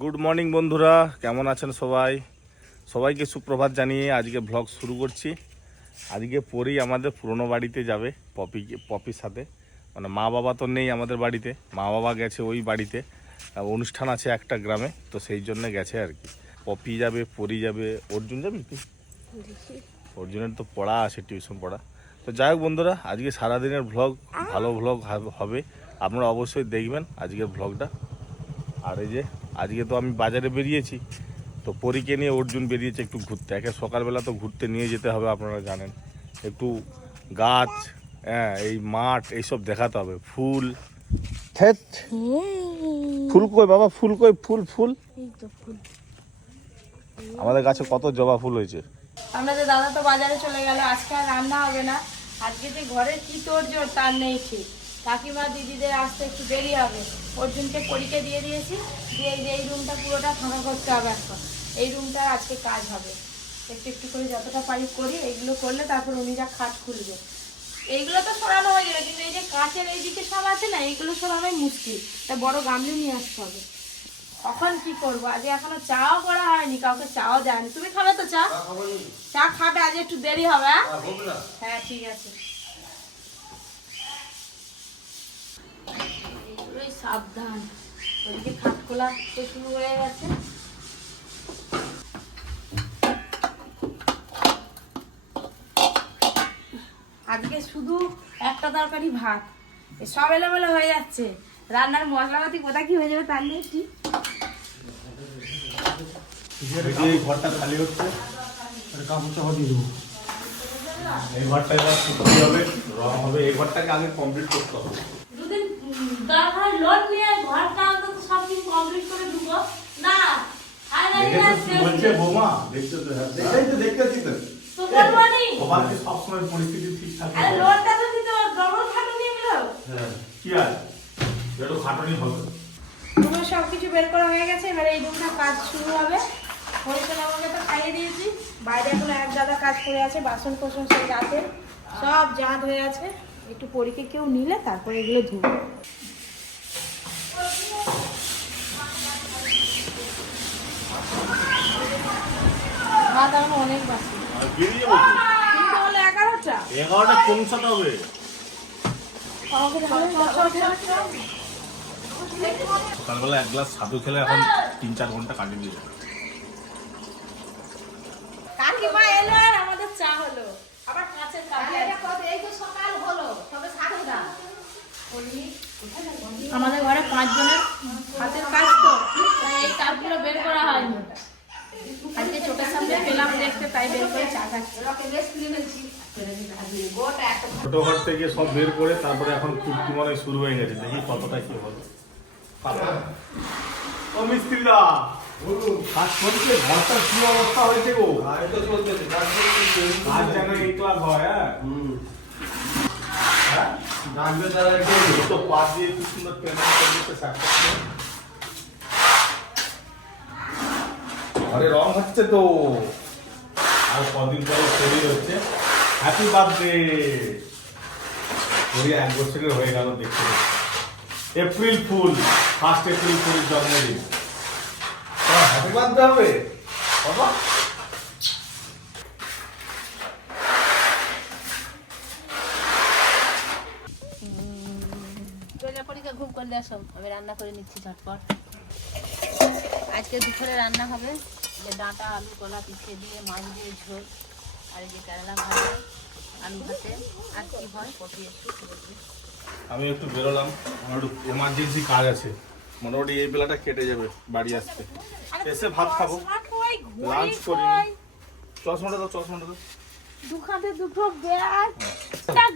Good morning বন্ধুরা। কেমন আছেন সবাই? সবাইকে সুপ্রভাত জানিয়ে আজকে ব্লগ শুরু করছি। আজকে পরেই আমাদের পুরনো বাড়িতে যাবে পপি পপির সাথে। মানে মা বাবা তো নেই আমাদের বাড়িতে। মা বাবা গেছে ওই বাড়িতে। অনুষ্ঠান আছে একটা গ্রামে তো সেই জন্য গেছে আর কি। পপি যাবে পরি যাবে। অর্জুন যাবি তুই? অর্জুনের তো পড়া আছে টিউশন পড়া। তো যাই হোক বন্ধুরা আজকে সারাদিনের ভ্লগ ভালো ভ্লগ হবে। আপনারা অবশ্যই দেখবেন আজকের ভ্লগটা আর এই যে আজকে তো আমি বাজারে বেরিয়েছি তো পরীকে নিয়ে অর্জুন বেরিয়েছে একটু ঘুরতে। একে সকালবেলা তো ঘুরতে নিয়ে যেতে হবে আপনারা জানেন। একটু গাছ হ্যাঁ এই মাঠ এইসব দেখাতে হবে। ফুল। ফুল কই বাবা? ফুল কই? ফুল ফুল? আমাদের গাছে কত জবা ফুল হয়েছে। আমাদের দাদা তো বাজারে চলে গেল আজকে আর রান্না হবে না। আজকে যে ঘরের কি তোড়জোড় তার নেই ঠিক। কাকিমা দিদিদের আসতে একটু দেরি হবে। অর্জুনকে পরীক্ষা দিয়ে দিয়েছি। দিয়ে এই যে এই রুমটা পুরোটা ফাঁকা করতে হবে এখন। এই রুমটা আজকে কাজ হবে। একটু একটু করে যতটা পারি করি এইগুলো করলে তারপর উনি যা খাট খুলবে। এইগুলো তো সরানো হয়ে যাবে কিন্তু এই যে কাঁচের এইদিকে সব আছে না এইগুলো সরানোই মুশকিল। তা বড় গামলি নিয়ে আসতে হবে। তখন কি করব? আজ এখনও চাও করা হয়নি কাউকে চাও দেয়নি। তুমি খাবে তো চা? চা খাবে আজ একটু দেরি হবে হ্যাঁ? হ্যাঁ ঠিক আছে। সাবধান। ওদিকে খাটখোলা তো শুরু হয়ে গেছে। আজকে শুধু একটা তরকারি ভাত। সব এলোমেলো হয়ে যাচ্ছে। রান্নার মশলাপাতি কোথায় কি হয়ে যাবে তার নিয়ে ঠিক ঘরটা খালি হচ্ছে এই ঘরটা এবার হবে এই ঘরটাকে আগে কমপ্লিট করতে হবে। লোন নিয়ে ঘরটা অন্তত সব কিছু কমপ্লিট করে ঢুকো না আর না দেখেছ কি বলছে বৌমা? দেখছ তো তো দেখতেছি তো। তো বলব নি? সবার কি সবসময় পরিস্থিতি ঠিক থাকে আরে লোনটা তো দিতে ডবল খাটো নিয়ে হ্যাঁ কি আছে একটু খাটনি হবে। তোমার সব কিছু বের করা হয়ে গেছে এবার এই রুমটা কাজ শুরু হবে। পরিষ্কার আমাকে তো খাইয়ে দিয়েছি। বাইরে এখন এক গাদা কাজ করে আছে বাসন কোসন সেই রাতে। সব জাঁত হয়ে আছে। একটু পরীকে কেউ নিলে তারপরে এগুলো ধুবো। ভাত এখন অনেক এগারোটা। এগারোটা পৌঁছাতে হবে। সকালবেলা এক গ্লাস ছাতু খেলে এখন তিন চার ঘণ্টা কাটিয়ে দিয়ে যাবে। কাকিমা এলো আর আমাদের চা হলো। আবার আমাদের ঘরে পাঁচ জনের হাতের কাজ তো এই কাপগুলো বের করা হয়নি। আজকে চোখের সামনে পেলাম দেখতে তাই বের করে চা খাচ্ছি। ছোট ঘর থেকে সব বের করে তারপরে এখন কুর্তি মনে শুরু হয়ে গেছে। দেখি কতটা কি হলো ও মিস্ত্রিদা কাজ করছে ঘরটার কি অবস্থা হয়েছে গো? তো চলতেছে কাজ যেন এই ক্লাস হয় হ্যাঁ? হুম। হ্যাঁ? তারা তো পা দিয়ে সুন্দর পেমেন্ট করে দিতে আরে রং হচ্ছে তো। আর কদিন পরে শরীর হচ্ছে। হ্যাপি বার্থডে শরীর এক বছরের হয়ে গেল দেখতে। এপ্রিল ফুল ফার্স্ট এপ্রিল ফুলের জন্মদিন। হ্যাপি বার্থডে হবে। বাবা। ঘুম করলে আসো আমি রান্না করে নিচ্ছি ঝটপট। আজকে দুপুরে রান্না হবে। যে ডাঁটা আলু কলা পিঠে দিয়ে মাছ দিয়ে ঝোল আর যে কেরালা ভাজা আলু ভাতে আর কি হয়? কপি একটু আমি একটু বেরোলাম। আমার একটু এমার্জেন্সি কাজ আছে। মোটামুটি এই বেলাটা কেটে যাবে বাড়ি আসতে। এসে ভাত খাব। লাঞ্চ করিনি। চশমাটা দাও চশমাটা দাও দুখাতে দুটো ব্যাগ।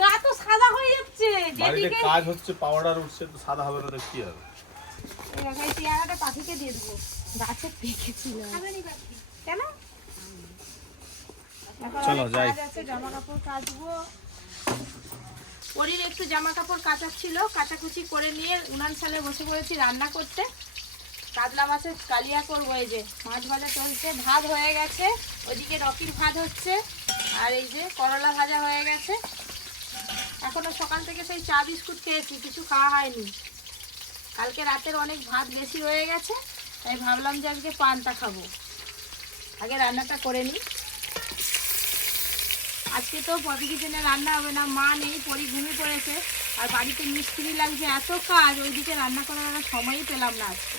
গা তো সাদা হয়ে যাচ্ছে। বাড়িতে যেদিকে কাজ হচ্ছে পাউডার উঠছে তো সাদা হবে না তো কি হবে? এই পেয়ারাটা পাখিকে দিয়ে দেবো। গাছে পেকেছিল কেন? চলো, যাই। আছে, জামা কাপড় কাচবো। পরির একটু জামা কাপড় কাচার ছিল কাচাকুচি করে নিয়ে উনান সালে বসে পড়েছি রান্না করতে। কাতলা মাছের কালিয়া করব এই যে মাছ ভাজা চলছে ভাত হয়ে গেছে। ওদিকে রকির ভাত হচ্ছে আর এই যে করলা ভাজা হয়ে গেছে। এখনও সকাল থেকে সেই চা বিস্কুট খেয়েছি কিছু খাওয়া হয়নি। কালকে রাতের অনেক ভাত বেশি হয়ে গেছে। তাই ভাবলাম যে আজকে পান্তা খাব। আগে রান্নাটা করে নিই। আজকে তো পপি কিচেনে রান্না হবে না, মা নেই, পরি ঘুমিয়ে পড়েছে, আর বাড়িতে মিস্ত্রি লাগছে, এত কাজ, ওইদিকে রান্না করার আর সময়ই পেলাম না আজকে।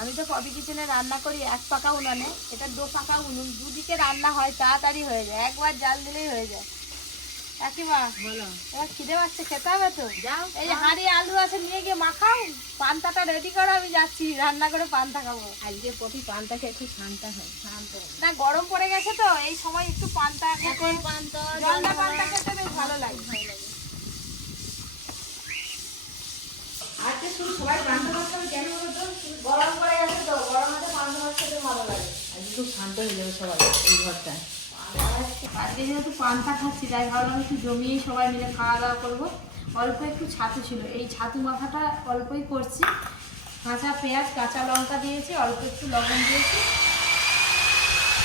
আমি তো পপি কিচেনে রান্না করি, এক পাকা উনানে, এটা দু পাকা উনুন, দুদিকে রান্না হয়, তাড়াতাড়ি হয়ে যায়, একবার জাল দিলেই হয়ে যায়। কাকিমা বলো। এবার খিদে পাচ্ছে খেতে হবে তো? যাও। এই যে হাঁড়ি আলু আছে নিয়ে গিয়ে মাখাও। পান্তাটা রেডি করো আমি যাচ্ছি রান্না করে পান্তা খাব। আজকে পপি পান্তা খেয়ে খুব শান্ত হয় শান্ত। না গরম পড়ে গেছে তো এই সময় একটু পান্তা খেতে এখন পান্তা পান্তা খেতে বেশ ভালো লাগে। আজকে শুধু সবাই পান্তা ভাত খাবে কেন বলতো গরম পড়ে গেছে তো গরমে পান্তা ভাত খেতে ভালো লাগে। আজকে খুব শান্ত হয়ে যাবে সবাই এই ঘরটা। আজকে যেহেতু পান্তা খাচ্ছি তাই ভাবলাম একটু জমিয়ে সবাই মিলে খাওয়া দাওয়া করব। অল্প একটু ছাতু ছিল। এই ছাতু মাখাটা অল্পই করছি। কাঁচা পেঁয়াজ কাঁচা লঙ্কা দিয়েছি অল্প একটু লবণ দিয়েছি।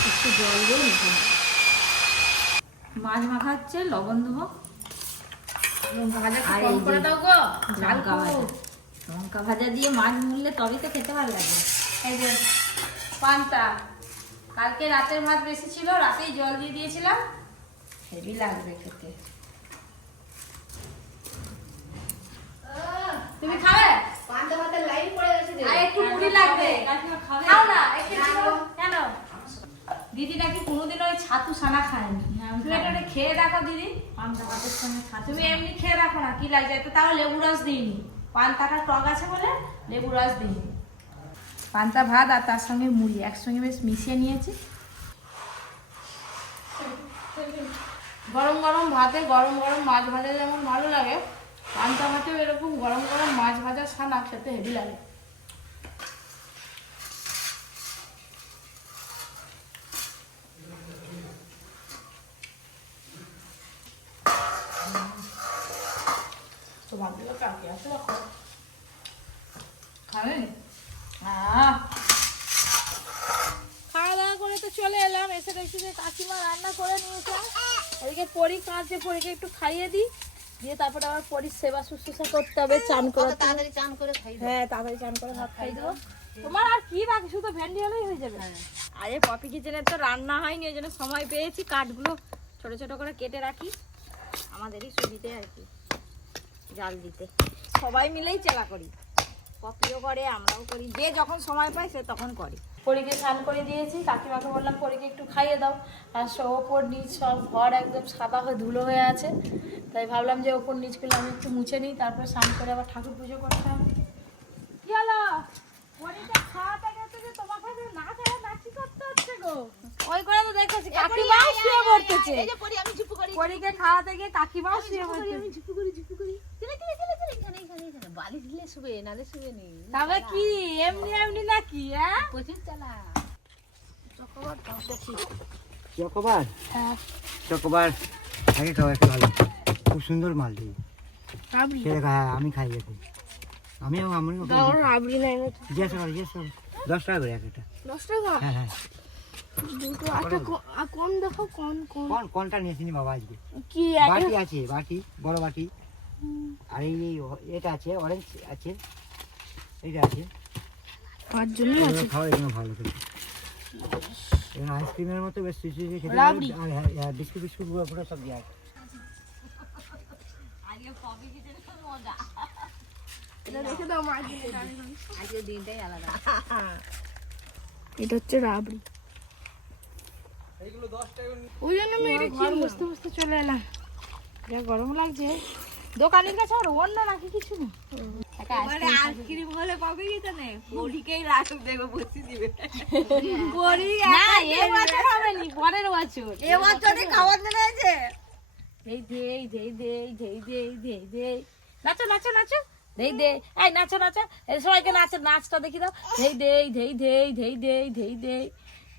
একটু জল দিয়ে নিতে মাছ মাখা হচ্ছে লবণ দেবো। লঙ্কা ভাজা লঙ্কা দিয়ে মাছ মুড়লে তবেই তো খেতে ভালো লাগে। এই যে পান্তা। কালকে রাতের ভাত বেশি ছিল রাতেই জল দিয়ে দিয়েছিলাম। হেভি লাগবে খেতে। তুমি খাবে? পান্তা ভাতের লাইন পড়ে গেছে আর একটু মুড়ি লাগবে। খাও না একটু কেন? দিদি নাকি কোনোদিন ওই ছাতু সানা খায়নি। তুমি এটা খেয়ে দেখো দিদি। পান্তা ভাতের সঙ্গে তুমি এমনি খেয়ে দেখো না কি লাগছে? তো তাও লেবু রস দিইনি। পান্তাটা টক আছে বলে লেবু রস দিইনি। পান্তা ভাত আর তার সঙ্গে মুড়ি একসঙ্গে বেশ মিশিয়ে নিয়েছি। গরম গরম ভাতে, গরম গরম মাছ ভাজা যেমন ভালো লাগে, পান্তা ভাতেও এরকম গরম গরম মাছ ভাজা সানা খেতে হেভি লাগে তো ভাবলো কালকে আসো রাখো খাবেন আহ খাওয়া দাওয়া করে তো চলে এলাম এসে দেখছি যে কাকিমা রান্না করে নিয়েছে এদিকে পরি কাঁচে পরীকে একটু খাইয়ে দিই। দিয়ে তারপরে আবার পরির সেবা শুশ্রূষা করতে হবে চান করে তাড়াতাড়ি চান করে খাই হ্যাঁ তাড়াতাড়ি চান করে ভাত খাই দেবো। তোমার আর কি বাকি? শুধু ভেন্ডি হলেই হয়ে যাবে। আরে পপি কিচেনের তো রান্না হয়নি ওই জন্য সময় পেয়েছি। কাঠগুলো ছোট ছোট করে কেটে রাখি। আমাদেরই সুবিধে আর কি জাল দিতে। সবাই মিলেই চেলা করি। পপিও করে আমরাও করি। যে যখন সময় পায় সে তখন করে। পরীকে স্নান করে দিয়েছি কাকিমাকে বললাম পরীকে একটু খাইয়ে দাও। আর সব ওপর নিচ সব ঘর একদম সাদা হয়ে ধুলো হয়ে আছে। তাই ভাবলাম যে ওপর নিচগুলো আমি একটু মুছে নিই তারপর স্নান করে আবার ঠাকুর পুজো করতে হবে। কি হলো পরীটা খাওয়াতে গেছে যে তোমাকে যে না খেয়ে করতে হচ্ছে গো। ওই করে তো দেখেছি কাকিমাও শুয়ে পড়তেছে। এই যে পরি আমি ঝুপু করি। পরীকে খাওয়াতে গিয়ে কাকিমাও শুয়ে করি, আমি পড়তেছে। করি ঝুপু করি চলে চলে চলে চলে এখানে এখানে এখানে বালিশ দিলে শুবে নালে শুবে নেই তবে কি এমনি এমনি নাকি হ্যাঁ? প্রচুর চালা। চকোবার হ্যাঁ। চকোবার আগে খাওয়া একটু ভালো। খুব সুন্দর মাল দিই রাবড়ি? সেটা খা- আমি খাই এখন রাবড়ি নাই জিজ্ঞাসা করো দশ টাকা করে একটা। দশ টাকা? হ্যাঁ হ্যাঁ। দুটো একটা কম দেখো কোন কোন কোন কোনটা নিয়েছিনি বাবা আজকে? কি বাটি আছে বাটি বড় বাটি। আর এই এই এটা আছে অরেঞ্জ আছে। এইটা আছে। পাঁচ জন্য এগুলো খাওয়া এগুলো ভালো করে আইসক্রিমের মতো বেশ সুইচ সুইচ খেতে আর হ্যাঁ, হ্যাঁ, বিস্কুট বিস্কুট পুরো সব দেওয়া এটা হচ্ছে রাবড়ি। ওই জন্য আমি চলে এলাম। যা গরম লাগছে। দোকানের কাছে আর অন্য নাকি কিছু না আইসক্রিম হলে না নাচো নাচো নাচো ধেই দে এই নাচো নাচো সবাইকে নাচে নাচটা দেখি দাও ধেই দে ধেই ধেই ধেই ধেই ধেই ধেই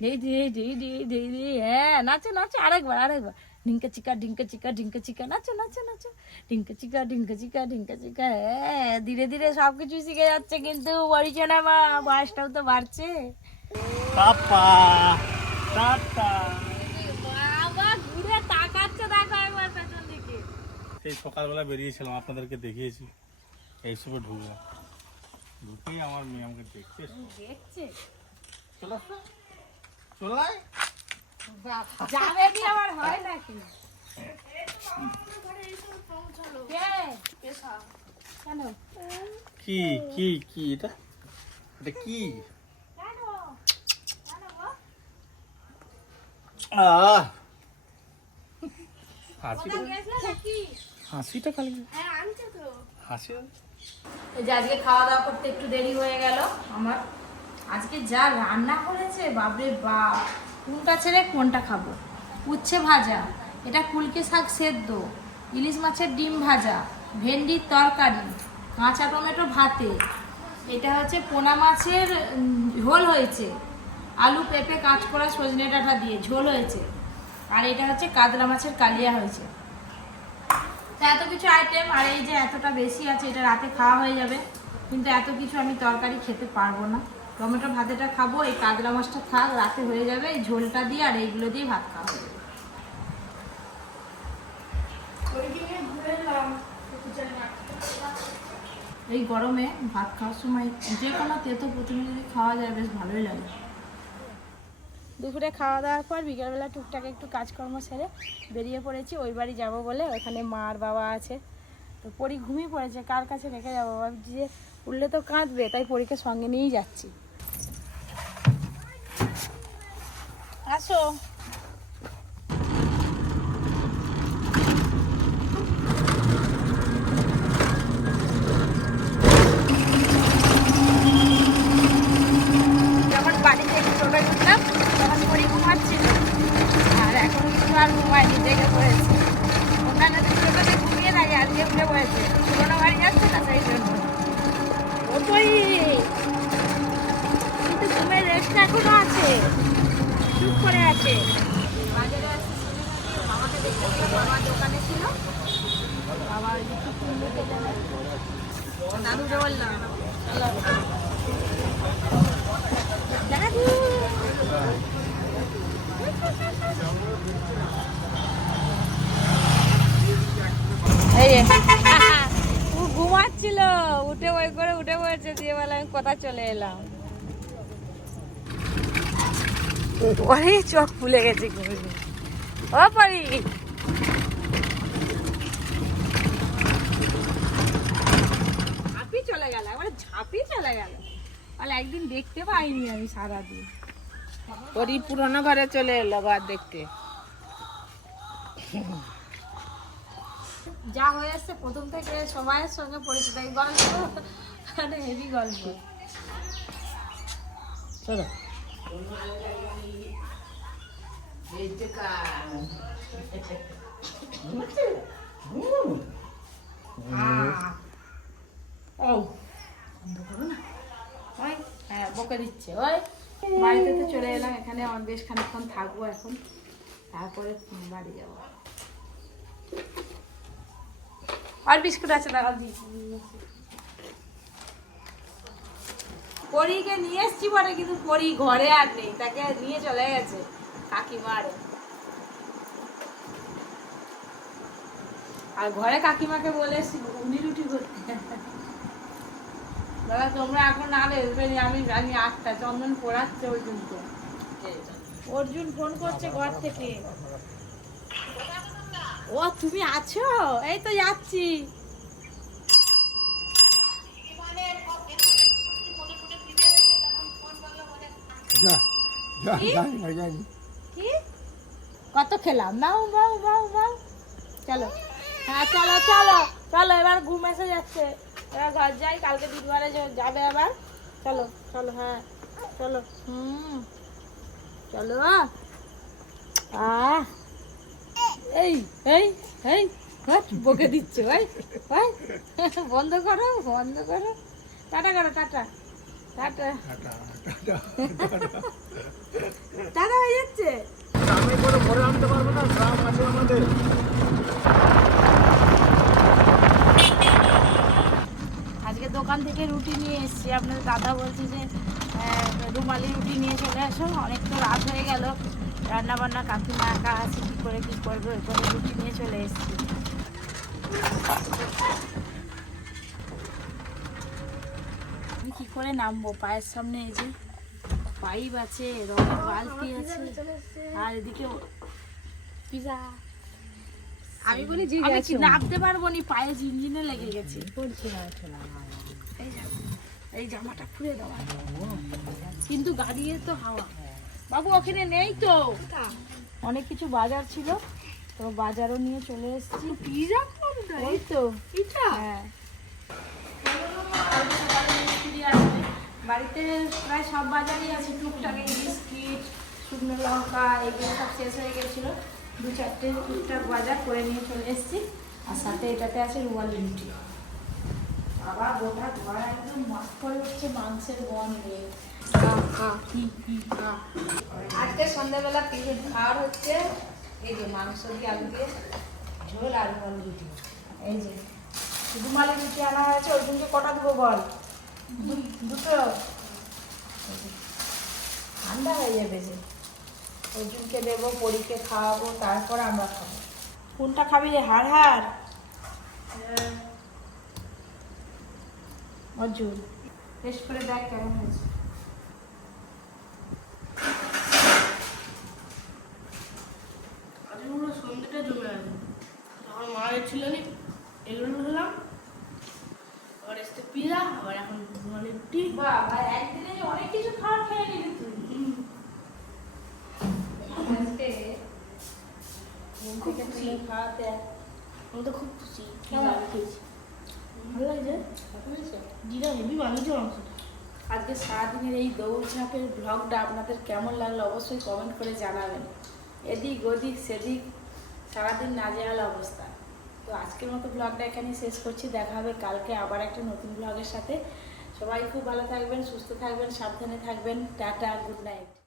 ধেই দে ধেই দে ধেই হ্যাঁ নাচো নাচো আরেকবার আরেকবার ঢিঙ্কা চিকা ঢিঙ্কা চিকা ঢিঙ্কা চিকা নাচো নাচো নাচো। ঢিঙ্কা চিকা ঢিঙ্কা চিকা ঢিঙ্কা চিকা। হ্যাঁ ধীরে ধীরে সব কিছু শিখে যাচ্ছে কিন্তু পরিচয় মা বয়সটাও তো বাড়ছে। Tata tata. বাবা ঘুরে তাকাচ্ছে দেখো দিকে। সেই সকালবেলা বেরিয়েছিলাম আপনাদেরকে দেখিয়েছি। এইসবে ঢুকলাম। ঢুকেই আমার মেয়ে আমাকে দেখছে দেখছে? চলে চলে আয়। যাবে আমার হয় নাকি? কি? কি কি এটা? এটা কি? কেন? কেন গো? আহ। হাসিটা খালি। হাসি এই যে আজকে খাওয়া দাওয়া করতে একটু দেরি হয়ে গেল আমার। আজকে যা রান্না করেছে বাপরে বাপ। কোনটা ছেড়ে কোনটা খাব? উচ্ছে ভাজা, এটা কুলকে শাক সেদ্ধ, ইলিশ মাছের ডিম ভাজা, ভেন্ডির তরকারি, কাঁচা টমেটো ভাতে। এটা হচ্ছে পোনা মাছের ঝোল হয়েছে। আলু পেঁপে কাঁচকড়া সজনে ডাঁটা দিয়ে ঝোল হয়েছে। আর এটা হচ্ছে কাতলা মাছের কালিয়া হয়েছে। তো এত কিছু আইটেম আর এই যে এতটা বেশি আছে, এটা রাতে খাওয়া হয়ে যাবে। কিন্তু এত কিছু আমি তরকারি খেতে পারব না। টমেটো ভাতেটা খাব, এই কাতলা মাছটা থাক, রাতে হয়ে যাবে, এই ঝোলটা দিয়ে আর এইগুলো দিয়ে ভাত খাওয়া হবে। এই গরমে ভাত খাওয়ার সময় যে কোনো তেতো প্রথমে যদি খাওয়া যায়, বেশ ভালোই লাগে। দুপুরে খাওয়া দাওয়ার পর বিকেলবেলা টুকটাক একটু কাজকর্ম সেরে বেরিয়ে পড়েছি, ওই বাড়ি যাব বলে ওখানে মা আর বাবা আছে। তো পরি ঘুমিয়ে পড়েছে, কার কাছে রেখে যাব? যে উঠলে তো কাঁদবে, তাই পরীকে সঙ্গে নিয়েই যাচ্ছি। আসো যখন বাড়ি থেকে টোটো উঠলাম তখন পরি ঘুমাচ্ছিল আর এখন কিন্তু আর ঘুমায়নি জেগে পড়েছে অন্যান্য দিন টোটোতে ঘুমিয়ে থাকে আজকে উঠে পড়েছে পুরোনো বাড়ি যাচ্ছে না সেই জন্য ও পরি কিন্তু ঘুমের রেস্ট এখনও আছে চুপ করে আছে বাজারে আসছে বাবাকে দেখতে পেয়ে বাবা দোকানে ছিল বাবা ওই যে কি কিনবে কে জানে দাদুকে বললাম চলো দাদু এই যে, ও ঘুমাচ্ছিল উঠে ওই করে দিয়ে বলে আমি কোথা চলে এলাম? ওরে, চোখ ফুলে গেছে ও পারি। ঝাঁপি চলে গেল, একবারে ঝাঁপি চলে গেল। তাহলে একদিন দেখতে পাইনি আমি সারাদিন। ওরই পুরোনো ঘরে চলে এলো ঘর দেখতে। যা হয়ে আসছে প্রথম থেকে সবাইয়ের সঙ্গে পরিচিত। গল্প মানে হেভি গল্প। চলো। হ্যাঁ বকে দিচ্ছে। ওই বাড়িতে তো চলে এলাম এখানে আমার বেশ খানিকক্ষণ থাকব এখন। তারপরে বাড়ি যাব। আর বিস্কুট আছে দাঁড়া দিই পরীকে নিয়ে এসছি পরে কিন্তু পরি ঘরে আর নেই তাকে নিয়ে চলে গেছে কাকিমার। আর ঘরে কাকিমাকে বলে এসছি রুটি করতে। দাদা তোমরা এখন আর আসবে না, আমি জানি আটটা চন্দন পড়াচ্ছে অর্জুন তো। অর্জুন ফোন করছে ঘর থেকে। ও তুমি আছো? এই তো যাচ্ছি যা যা কি? জানি না জানি কি কত খেলাম? নাও নাও নাও নাও। চলো। হ্যাঁ চলো চলো চলো এবার ঘুম এসে যাচ্ছে। এবার ঘর যাই কালকে দিনবারে যাবে আবার। চলো চলো হ্যাঁ চলো। হুম চলো। আহ। এই এই এই বকে দিচ্ছে ভাই ভাই বন্ধ করো বন্ধ করো। টাটা করো টাটা। টাটা। টাটা হয়ে যাচ্ছে। আজকে দোকান থেকে রুটি নিয়ে এসেছি। আপনার দাদা বলছে যে রুমালি রুটি নিয়ে চলে আসো। অনেক তো রাত হয়ে গেল। রান্না বান্না কাকিমা একা আছে কী করে কী করবে? ওই করে রুটি নিয়ে চলে এসেছি। করে নামবো পায়ের সামনে এই যে পাইপ আছে রঙের বালতি আছে আর এদিকে পিজা। আমি বলি আমি নামতে পারব নি? পায়ে ঝিনঝিনে লেগে গেছে। এই জামাটা খুলে দেওয়া কিন্তু গাড়িয়ে তো হাওয়া। বাবু ওখানে নেই তো। অনেক কিছু বাজার ছিল। তো বাজারও নিয়ে চলে এসেছি। পিজা ওই তো। হ্যাঁ। বাড়িতে প্রায় সব বাজারই আছে টুকটাক এই বিস্কিট শুকনো লঙ্কা এগুলো সব শেষ হয়ে গেছিল। দু চারটে টুকটাক বাজার করে নিয়ে চলে এসেছি আর সাথে এটাতে আছে রুমালি রুটি। আবার গোটা ঘর একদম মাছ করে উঠছে মাংসের গন্ধে। আজকে সন্ধ্যাবেলা টিফিন খাওয়ার হচ্ছে এই যে মাংস দিয়ে আলু দিয়ে ঝোল আর রুমালি রুটি। এই যে রুমালি রুটি আনা হয়েছে ওই দিনকে কটা দেবো বল? দুটো ঠান্ডা হয়ে যাবে যে অর্জুনকে দেবো পরীকে খাওয়াবো তারপর আমরা খাব কোনটা খাবি রে হাড় হাড় অর্জুন টেস্ট করে দেখ কেমন হয়েছে আজকে পুরো সন্ধ্যেটা জমে আছে তখন মা ছিল নি এগুলো হলাম আবার এসতে পিজা আবার এখন মানে রুটি বাবা একদিনে যে অনেক কিছু খাওয়ার খেয়ে নিলি তুই আজকে থেকে খাওয়াতে আমি তো খুব খুশি। খেয়েছি। ভালো লাগছে? জিরা হেবি বানিয়েছে মাংসটা। আজকে সারাদিনের এই দৌড়ঝাঁপের ব্লগটা আপনাদের কেমন লাগল অবশ্যই কমেন্ট করে জানাবেন। এদিক ওদিক সেদিক সারাদিন না নাজেহাল অবস্থা। তো আজকের মতো ব্লগটা এখানেই শেষ করছি। দেখা হবে কালকে আবার একটা নতুন ব্লগের সাথে। সবাই খুব ভালো থাকবেন সুস্থ থাকবেন সাবধানে থাকবেন। Tata good night